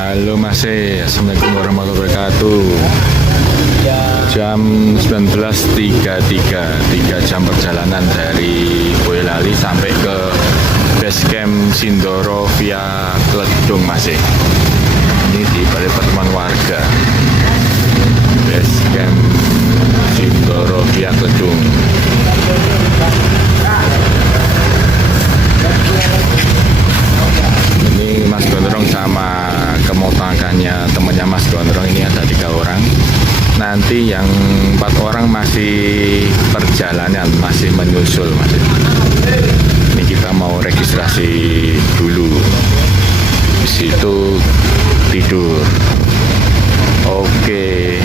Halo Mas, Assalamualaikum warahmatullahi wabarakatuh. Jam 19.33, 3 jam perjalanan dari Boyolali sampai ke base camp Sindoro via Kledung Mas. Ini di balik pertemuan warga. Base camp Sindoro via Kledung. Ini Mas Gondrong sama kemotakannya temannya Mas Gondrong, ini ada 3 orang. Nanti yang 4 orang masih perjalanan, masih menyusul Mas. Ini kita mau registrasi dulu. Di situ tidur. Oke,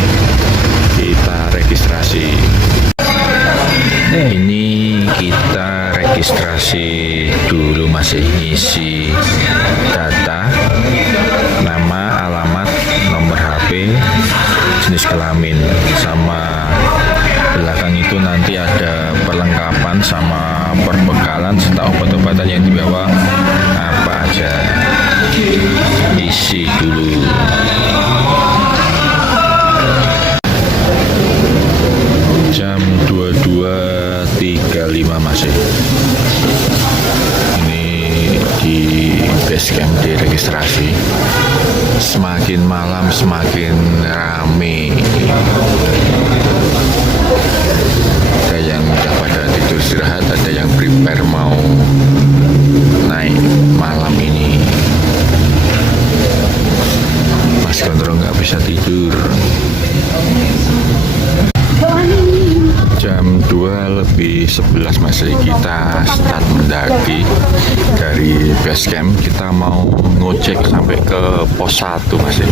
kita registrasi. Ini kita registrasi dulu, masih ngisi data, nama, alamat, nomor HP, jenis kelamin, sama belakang itu nanti ada perlengkapan sama perbekalan serta obat-obatan yang dibawa apa aja. Isi dulu. Jam 22.35 masih. Ini di base camp diregistrasi. Semakin malam semakin rame. Ada yang udah pada tidur istirahat, ada yang prepare mau naik malam ini. Mas Gondrong nggak bisa tidur. Jam 2:11 masih kita start mendaki dari base camp. Kita mau ngojek sampai ke pos 1 masih.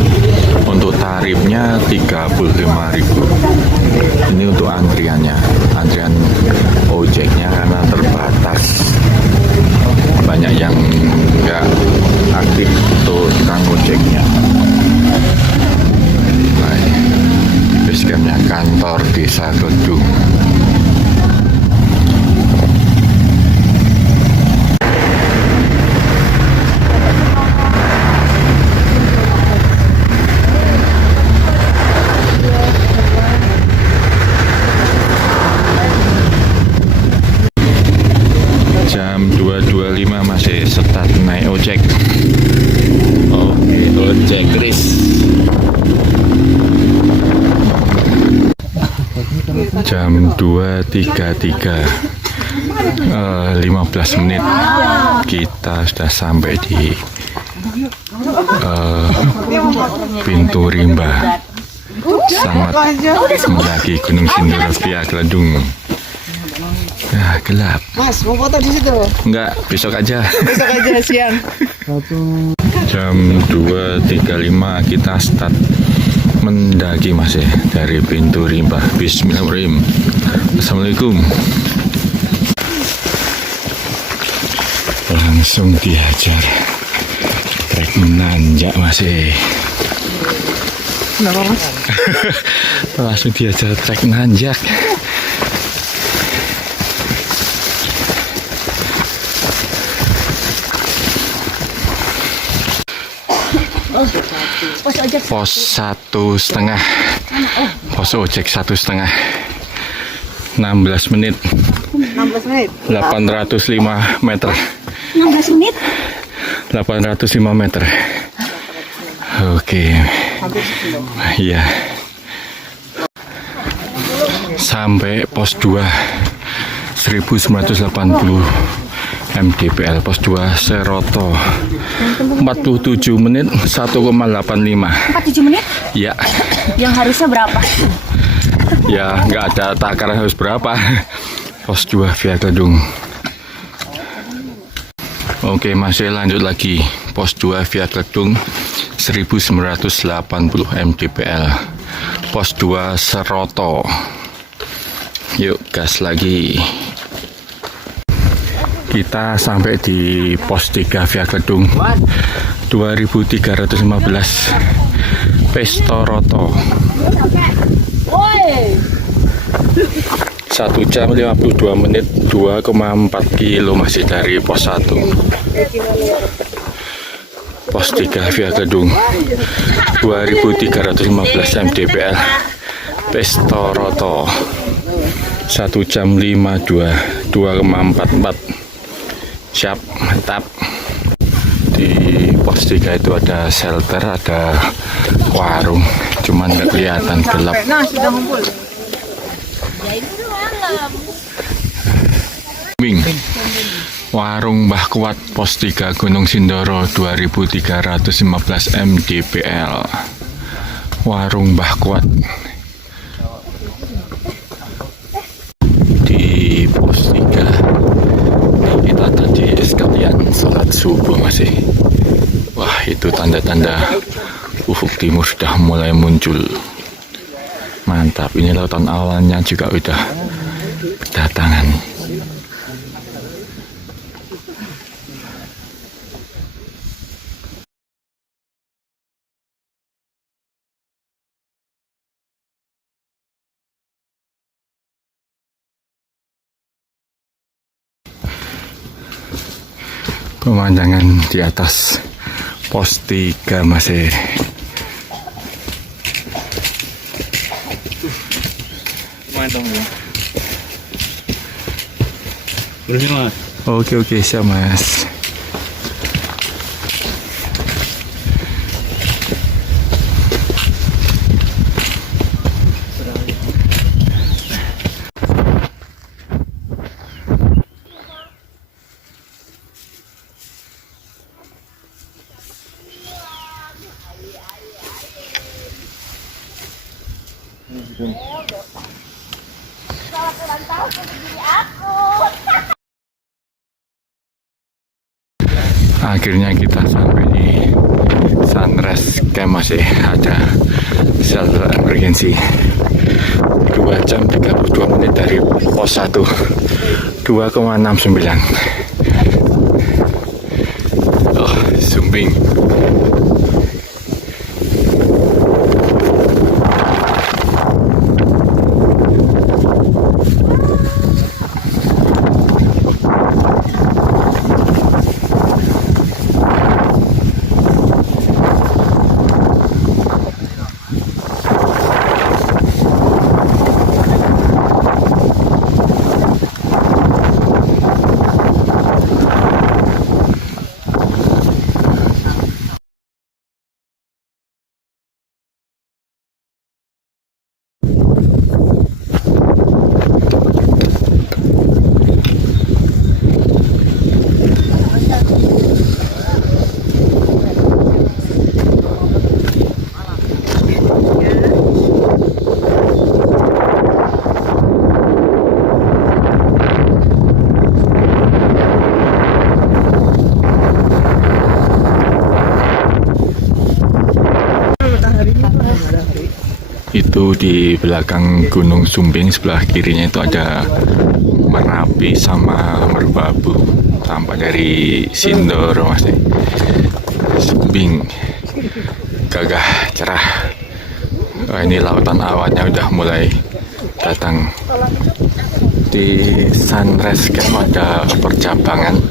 Untuk tarifnya 35.000. Ini untuk antriannya, antrian ojeknya karena terbatas. Banyak yang nggak aktif untuk tukang ojeknya. Base campnya kantor desa Kledung. Jam 2.25 masih start naik ojek. Oke, ojek Kris. Jam 2.33, 15 menit kita sudah sampai di pintu Rimba. Selamat mendaki Gunung Sindoro via Kledung. Ya, gelap. Mas, mau foto di situ? Enggak, besok aja. Besok aja siang. Jam 2.35 kita start mendaki masih dari pintu Rimba. Bismillahirrahmanirrahim. Assalamualaikum. Langsung dihajar trek menanjak masih. Kenapa Mas? Langsung dihajar trek menanjak. Pos 1,5. Pos ojek 1,5. 16 menit. 16 menit. 805 meter. 16 menit. 805 meter. Oke. Iya. Sampai pos 2 1980 mdpl. Pos 2 Seroto. 47 menit 1,85. 47 menit? Ya. Yang harusnya berapa? Ya, nggak ada takaran harus berapa. Pos 2 via Kledung. Oke, masih lanjut lagi. Pos 2 via Kledung 1980 mdpl. Pos 2 Seroto. Yuk, gas lagi. Kita sampai di pos 3 via Kledung 2315 Pestoroto. 1 jam 52 menit 2,4 kilo masih dari pos 1. pos 3 via gedung 2315 mdpl Pestoroto 1 jam 52 2,44 siap, mantap. Di pos 3 itu ada shelter, ada warung, cuman nggak kelihatan, gelap. Nah, sudah ngumpul. Warung Mbah Kuat pos 3 Gunung Sindoro 2315 mdpl. Warung Mbah Kuat di pos 3. Kita tadi sekalian sholat subuh masih. Wah, itu tanda-tanda ufuk timur sudah mulai muncul. Mantap, ini lautan awannya juga udah berdatangan. Pemandangan di atas pos 3 masih oke siap mas. Akhirnya kita sampai di Sunrise Camp, masih ada shelter emergency 2 jam 32 menit dari pos 1 2,69. Oh, Sumbing. Itu di belakang Gunung Sumbing, sebelah kirinya itu ada Merapi sama Merbabu, tampak dari Sindoro masih. Sumbing gagah cerah. Wah, ini lautan awannya udah mulai datang. Di Sunrise Camp ada percabangan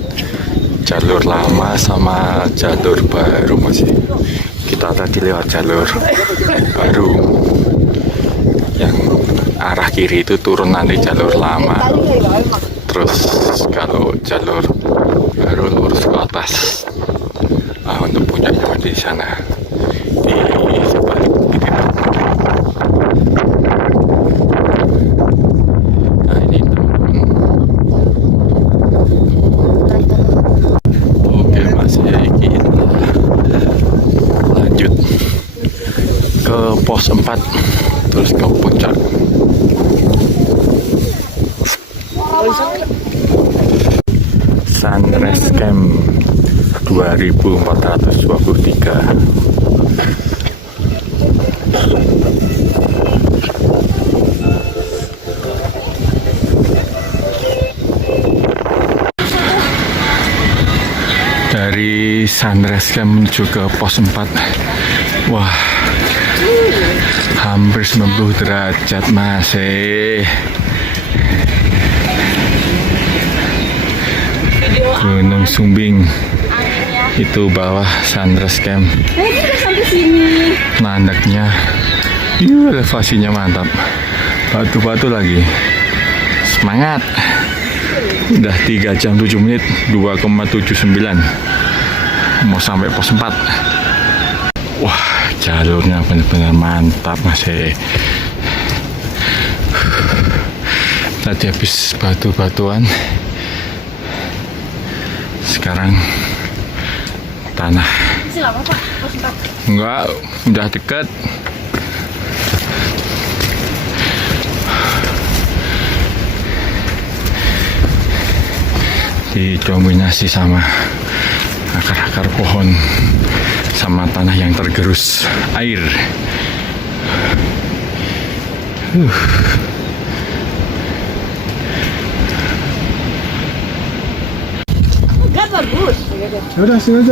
jalur lama sama jalur baru masih. Kita tadi lewat jalur baru, yang arah kiri itu turun nanti jalur lama, terus kalau jalur baru lurus ke atas. Untuk puncaknya di sana di sebalik kiri. Nah ini teman-teman. Oke masih kita lanjut ke pos 4 terus ke puncak. Sunrise Camp 2423. Dari Sunrise Camp menuju ke pos 4. Wah, hampir 90 derajat masih. Gunung Sumbing Itu bawah Sunrise Camp. Kita sampai sini. Nandaknya, iya, elevasinya mantap. Batu-batu lagi. Semangat. Udah 3 jam 7 menit, 2,79. Mau sampai pos 4. Wah, jalurnya benar-benar mantap masih. Tadi habis batu-batuan, sekarang tanah. Masih lama Pak? Pos 4. Enggak, udah deket. Didominasi sama akar-akar pohon sama tanah yang tergerus air. Enggak bagus.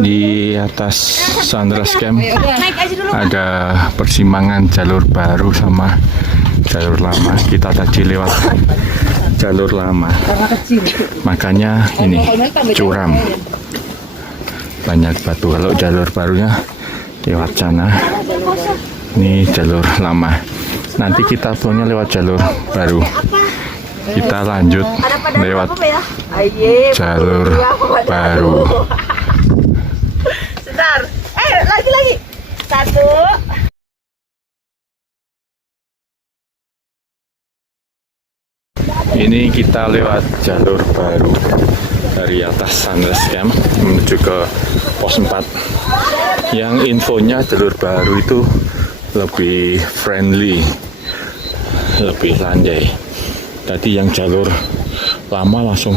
Di atas Sunrise Camp Naik aja dulu. ada persimpangan jalur baru sama jalur lama. Kita tadi lewat jalur lama, makanya ini curam, banyak batu. Kalau jalur barunya lewat sana, ini jalur lama. Nanti kita punya lewat jalur baru, kita lanjut lewat jalur baru. Sebentar. Lagi. 1. Ini kita lewat jalur baru dari atas Sunrise Camp menuju ke pos 4. Yang infonya jalur baru itu lebih friendly, lebih landai. Tadi yang jalur lama langsung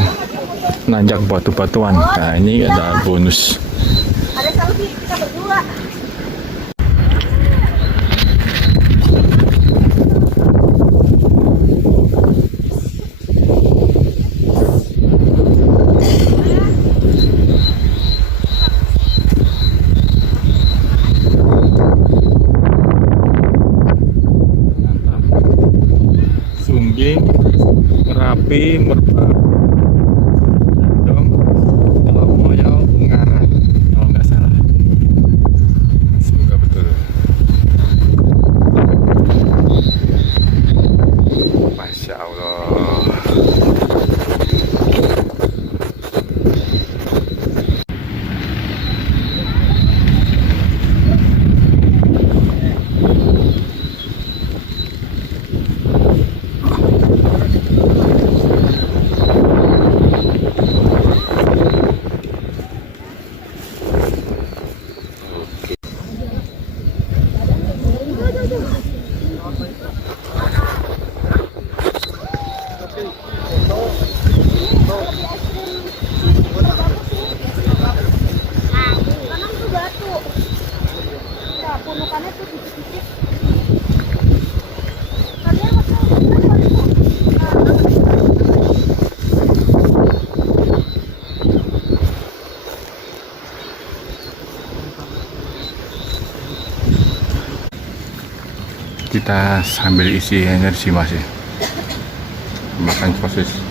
nanjak batu-batuan. Nah, ini ada bonus. Ada selfie kita berdua. Sumbing, Merapi, Merbabu, Dong, Telomoyo, Ungaran, kalau nggak salah. Semoga betul. Masya Allah. Kita sambil isi energi masih makan sosis,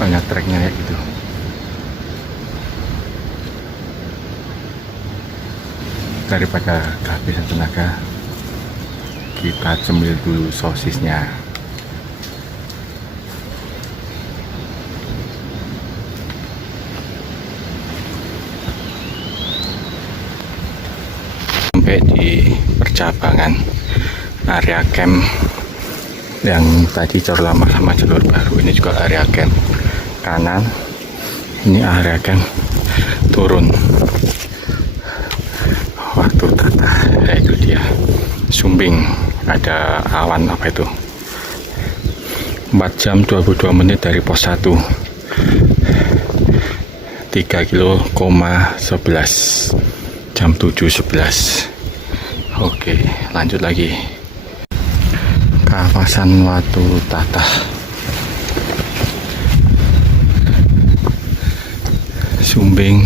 banyak treknya ya gitu. Daripada kehabisan tenaga, kita cemil dulu sosisnya. Sampai di percabangan area camp yang tadi jalur lama sama jalur baru. Ini juga area camp kanan, ini area camp turun. Waktu tata, ya itu dia Sumbing, ada awan apa itu, 4 jam 22 menit dari pos 1, 3 kilo,11 jam 7.11. Oke, lanjut lagi. Kawasan Watu Tata, Sumbing,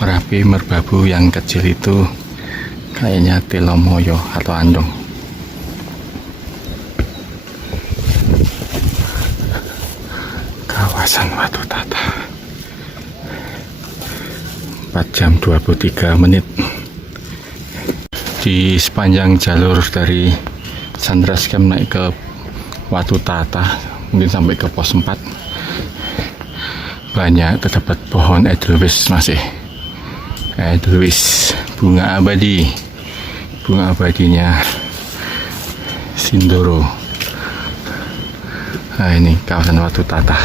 Merapi, Merbabu. Yang kecil itu kayaknya Telomoyo atau Andong. Kawasan Watu Tata. 4 jam 23 menit. Di sepanjang jalur dari Sandras Camp naik ke Watu Tata, mungkin sampai ke pos 4, banyak terdapat pohon edelweiss masih. Edelweiss, bunga abadi. Bunga abadinya Sindoro. Nah, ini kawasan Watu Tata.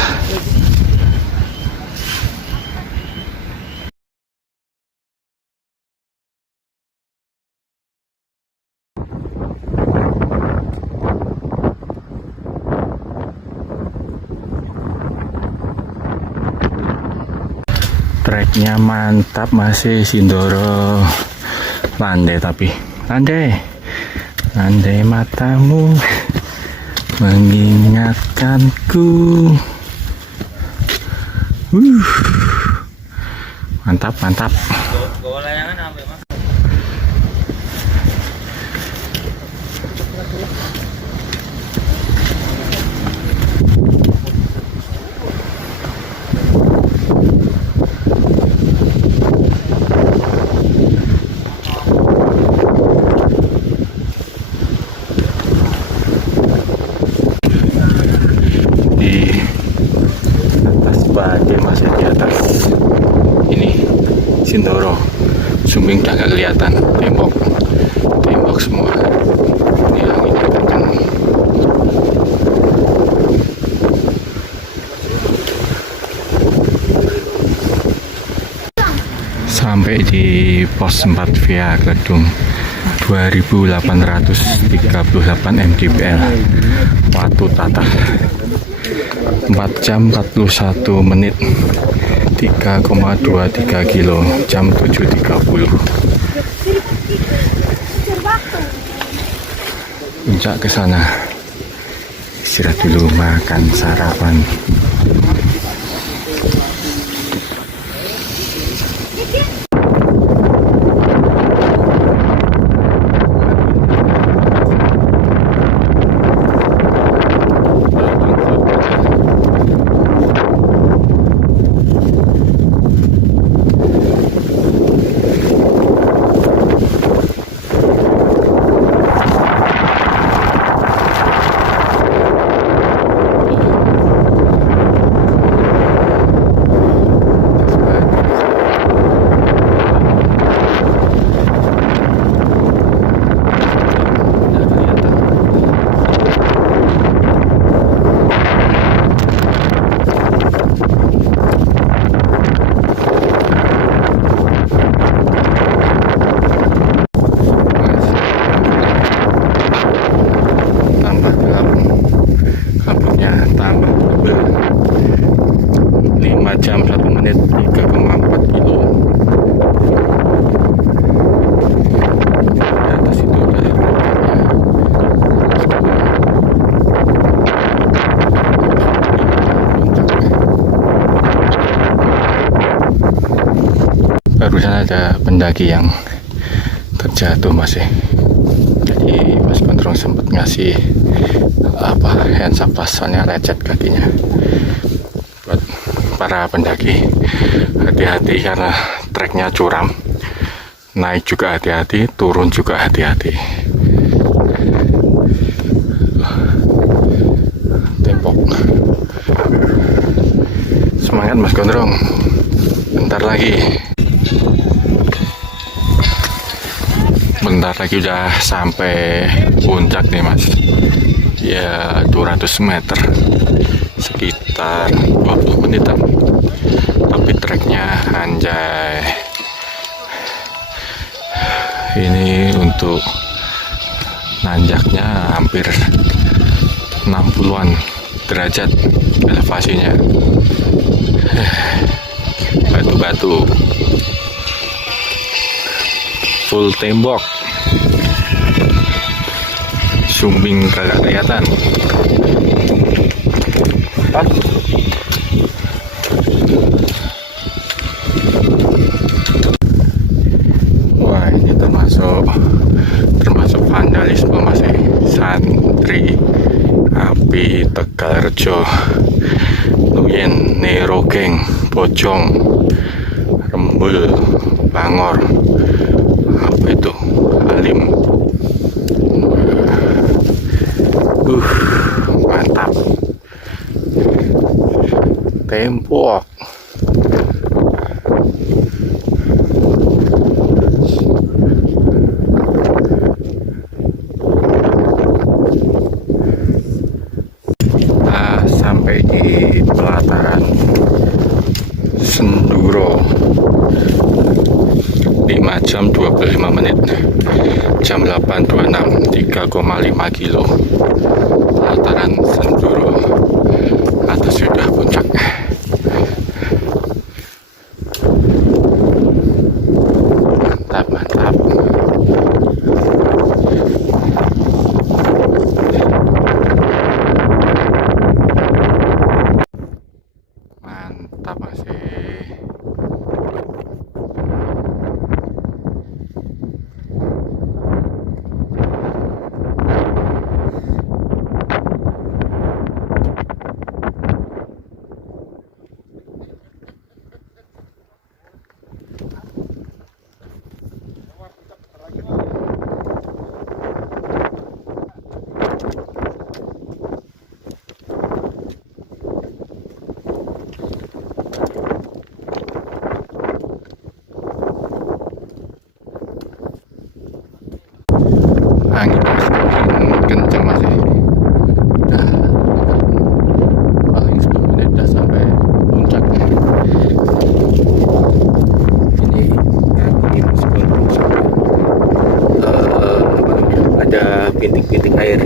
Treknya mantap, masih Sindoro. Landai tapi landai matamu mengingatkanku. Mantap. Badai masih di atas ini Sindoro. Sumbing udah gak kelihatan, tembok semua. Ini anginnya kencang. Sampai di pos 4 via Gedung 2838 mdpl Watu Tata. 4 jam 41 menit, 3,23 kilo, jam 7.30. Puncak ke sana. Istirahat dulu, makan sarapan. Jam 1 menit 3,4 kilo. Di atas itu udah barusan ada pendaki yang terjatuh masih. Jadi Mas Gondrong sempat ngasih hand sanitizer, soalnya lecet kakinya. Buat para pendaki, hati-hati karena treknya curam. Naik juga hati-hati, turun juga hati-hati. Tembok. Semangat Mas Gondrong. Bentar lagi udah sampai puncak nih Mas. Ya 200 meter, sekitar 20 menitan. Tapi treknya anjay. Ini untuk nanjaknya hampir 60-an derajat elevasinya. Batu-batu, full tembok, sumbing kagak kelihatan. Wah, ini termasuk vandalisme masih. Santri api Tegalrejo, Nuyen, Nerogeng, Bojong, Jambul, Bangor, apa itu, Halim. Mantap. Tembok. Sampai di pelataran Senduro 5 jam 25 menit, jam 8.26, 3,5 kilo. Pelataran Senduro, atas sudah puncak. Mantap, mantap. Mantap masih. Angin semakin kencang masih. Udah paling 10 menit udah sampai puncak. Ini sebelum sampai ada bintik-bintik air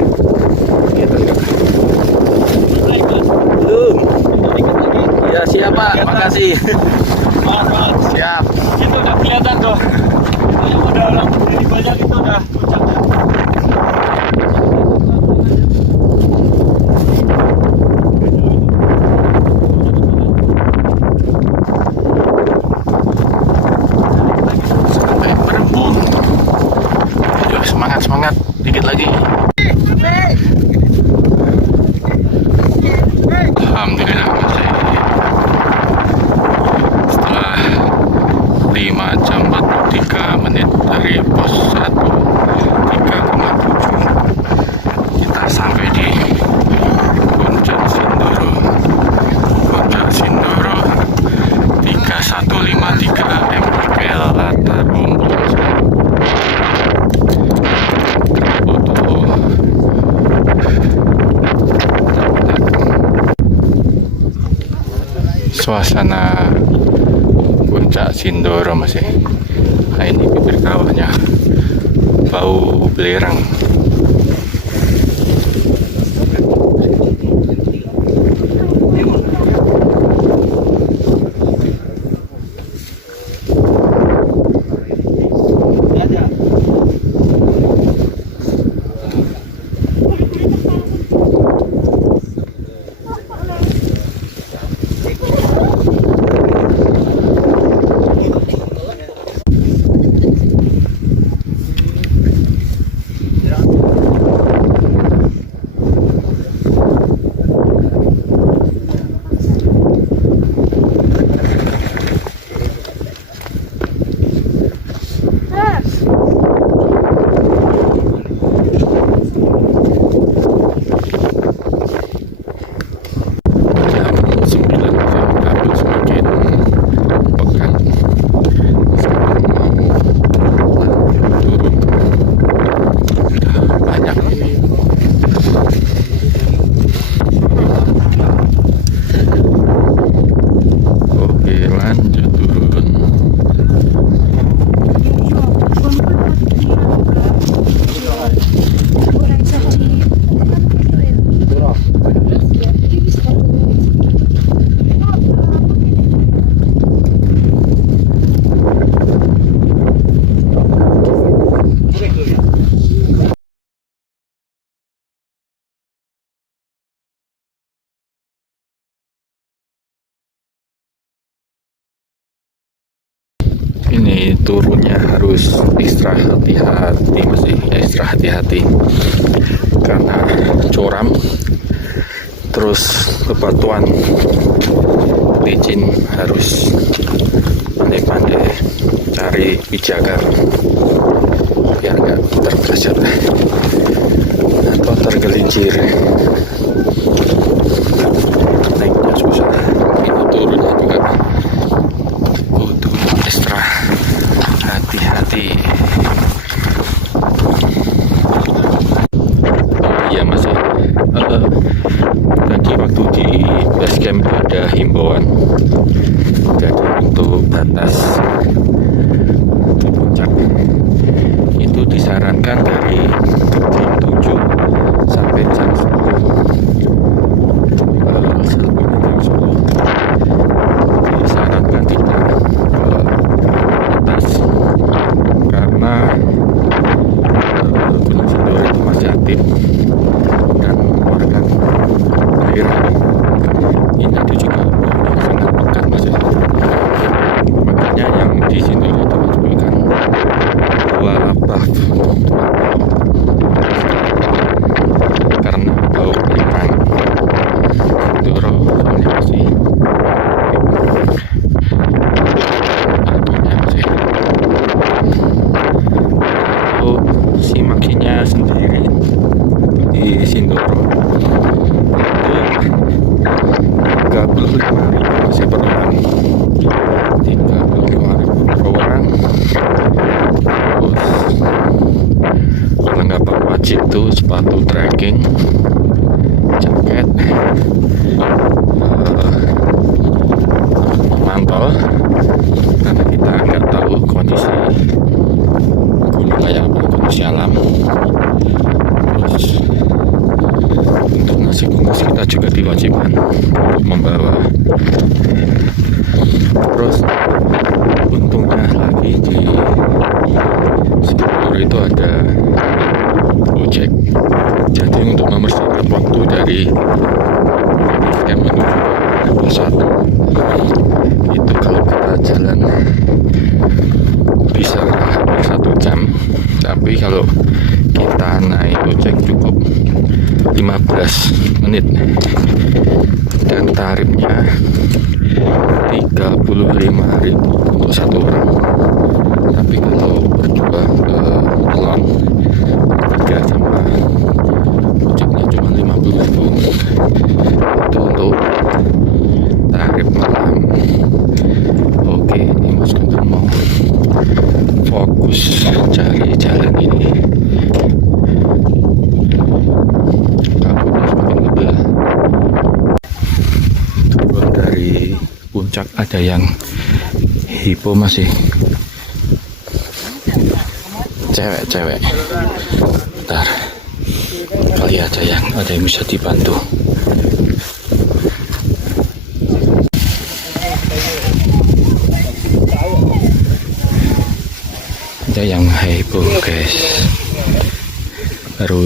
gitu. Belum. Ya siap Pak, makasih. Siap. Itu udah kelihatan tuh. Yang udah dari banyak itu udah puncaknya. Sampai berembun. Ayo semangat, semangat, dikit lagi. Alhamdulillah masih. Setelah 5 jam 43 menit dari pos 1 3,7, kita sampai di Puncak Sindoro. Puncak Sindoro 3153 MPL latar rumput. Foto. Suasana Puncak Sindoro masih. Nah, ini bibir kawahnya bau belerang. Ini turunnya harus ekstra hati-hati, masih ekstra hati-hati karena curam, terus bebatuan, licin, harus pandai-pandai. cari pijakan biar nggak terpleset atau tergelincir. Naiknya susah, ini turunnya juga kudu ekstra hati-hati. Iya masih tadi waktu di base camp ada himbauan, jadi untuk batas di puncak itu disarankan dari jam 7 sampai jam 10. Selebihnya jam 10 disarankan tidak ke atas karena Gunung Sindoro itu masih aktif dan mengeluarkan air. Ini itu juga baunya sangat pekat masih. Makanya yang di Sindoro itu disebutkan wabah karena bau limbah. Sindoro soalnya masih batunya masih. Itu simakinya sendiri di Sindoro itu 35.000 masih per orang, 35.000 per orang. Terus perlengkapan wajib tuh sepatu trekking, jaket, mantel, karena kita nggak tahu kondisi gunung kayak apa, kondisi alam. Terus untuk nasi bungkus kita juga diwajibkan untuk membawa. Terus untungnya lagi di Sindoro itu ada Gojek, jadi untuk mempersingkat waktu dari camp menuju ke pusat itu kalau kita jalan bisa hampir 1 jam, tapi kalau kita naik Gojek cukup 15 menit dan tarifnya 35.000 untuk 1 orang. Tapi kalau berdua alon 3 sama Gojeknya cuma 50.000. Itu untuk tarif malam. Oke, ini Mas Guntur mau fokus cari jalan ini. Kabutnya semakin tebal. Turun dari puncak ada yang hipo masih. Cewek-cewek. Bentar. Kali ada yang bisa dibantu. Ada yang hipo guys, baru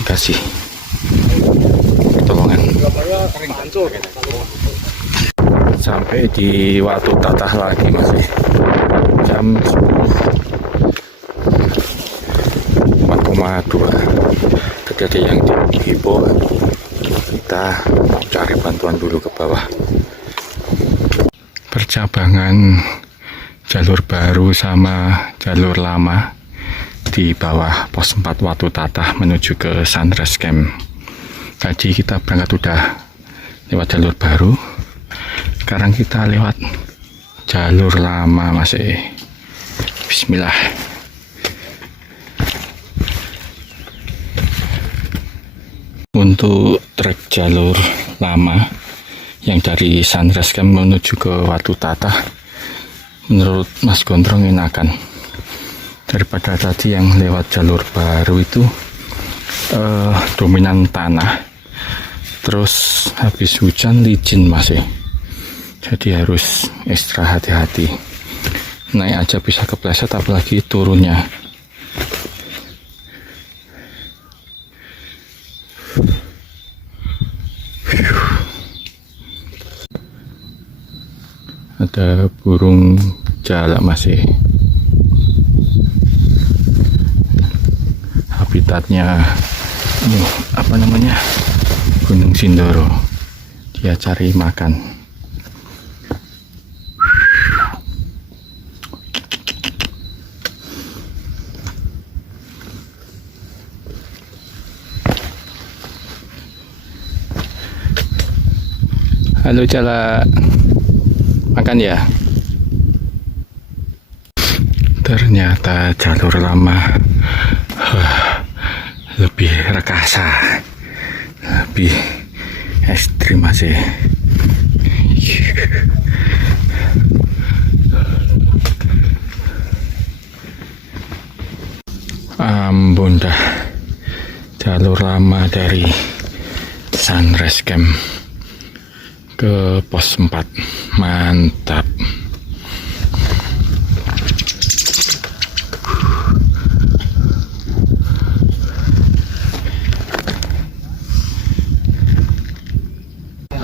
dikasih pertolongan. Sampai di Watu Tatah lagi masih jam 4,2. Tadi ada yang di hipo, kita mau cari bantuan dulu ke bawah. Percabangan jalur baru sama jalur lama di bawah pos 4 Watu Tatah menuju ke Sunrise Camp. Tadi kita berangkat udah lewat jalur baru, sekarang kita lewat jalur lama masih. Bismillah. Untuk trek jalur lama yang dari Sunrise Camp menuju ke Watu Tatah, menurut Mas Gondrong enakan daripada tadi yang lewat jalur baru itu dominan tanah, terus habis hujan licin masih, jadi harus ekstra hati-hati. Naik aja bisa kepleset, apalagi turunnya. Ada burung jalak masih. Habitatnya ini apa namanya, Gunung Sindoro. Dia cari makan. Halo Cala, makan ya? Ternyata jalur lama lebih rekasa, lebih ekstrim masih. Ampun dah, jalur lama dari Sunrise Camp ke pos 4, mantap.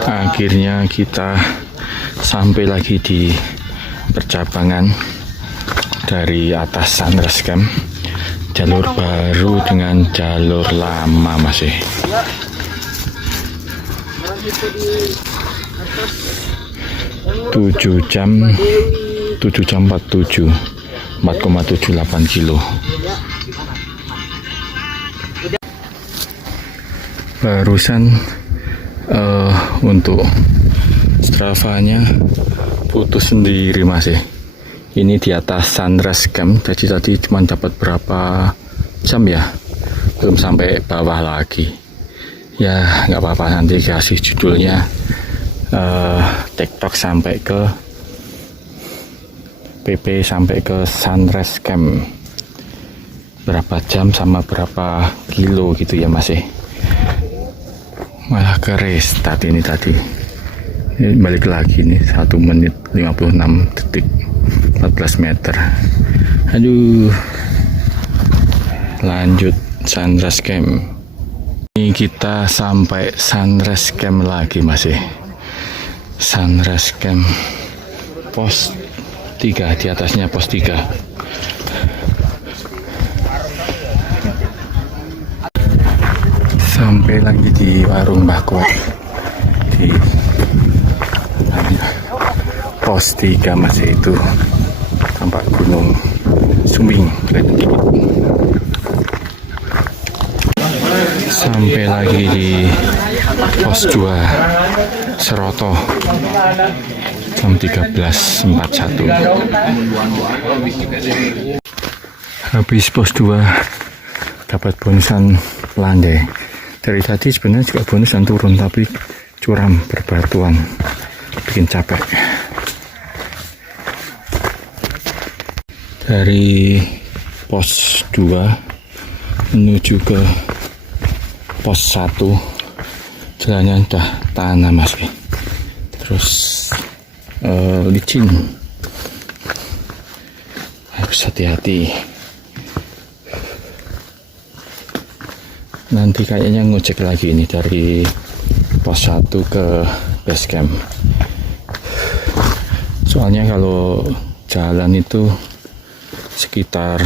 Akhirnya kita sampai lagi di percabangan dari atas Sunrise Camp, jalur baru dengan jalur lama masih. Tujuh jam 47, 4,78 kilo. Barusan untuk Strava-nya putus sendiri masih. Ini di atas Sunrise Camp. Jadi tadi cuma dapat berapa jam ya, belum sampai bawah lagi. Ya nggak apa-apa, nanti kasih judulnya TikTok sampai ke PP sampai ke Sunrise Camp, berapa jam sama berapa kilo gitu ya masih. Malah ke restart ini tadi. Ini balik lagi nih, 1 menit 56 detik 14 meter. Aduh, lanjut Sunrise Camp. Ini kita sampai Sunrise Camp lagi masih. Sunrise Camp pos 3, di atasnya pos 3. Sampai lagi di warung Mbah Kuat di pos 3 masih. Itu tampak gunung Sumbing kelihatan dikit. Sampai lagi di pos 2 Seroto jam 13.41. Habis pos 2 dapat bonusan landai. Dari tadi sebenarnya juga bonusan turun, tapi curam berbatuan, bikin capek. Dari pos 2 menuju ke pos 1 jalannya udah tanah masih, terus licin, harus hati-hati. Nanti kayaknya ngecek lagi ini dari pos 1 ke base camp. Soalnya kalau jalan itu sekitar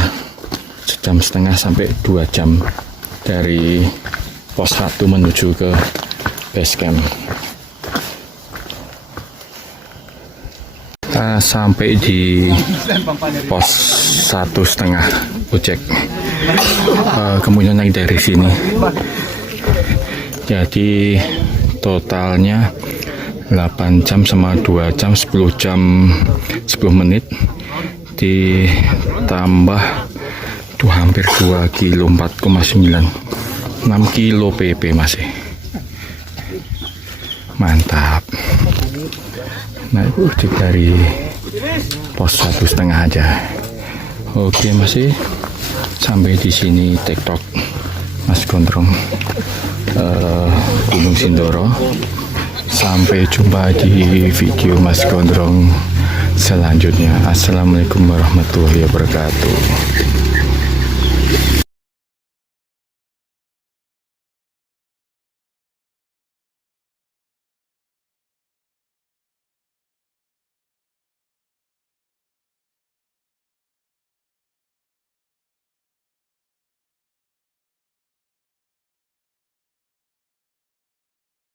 1,5 jam sampai 2 jam dari pos 1 menuju ke base camp. Kita sampai di pos 1,5 ojek. Kemudian naik dari sini. Jadi totalnya 8 jam sama 2 jam, 10 jam 10 menit ditambah tuh hampir 2 kilo, 4,9, 6 kilo PP masih. Mantap. Nah itu dari pos 1,5 aja. Oke masih sampai di sini TikTok Mas Gondrong Gunung Sindoro. Sampai jumpa di video Mas Gondrong selanjutnya. Assalamualaikum warahmatullahi wabarakatuh.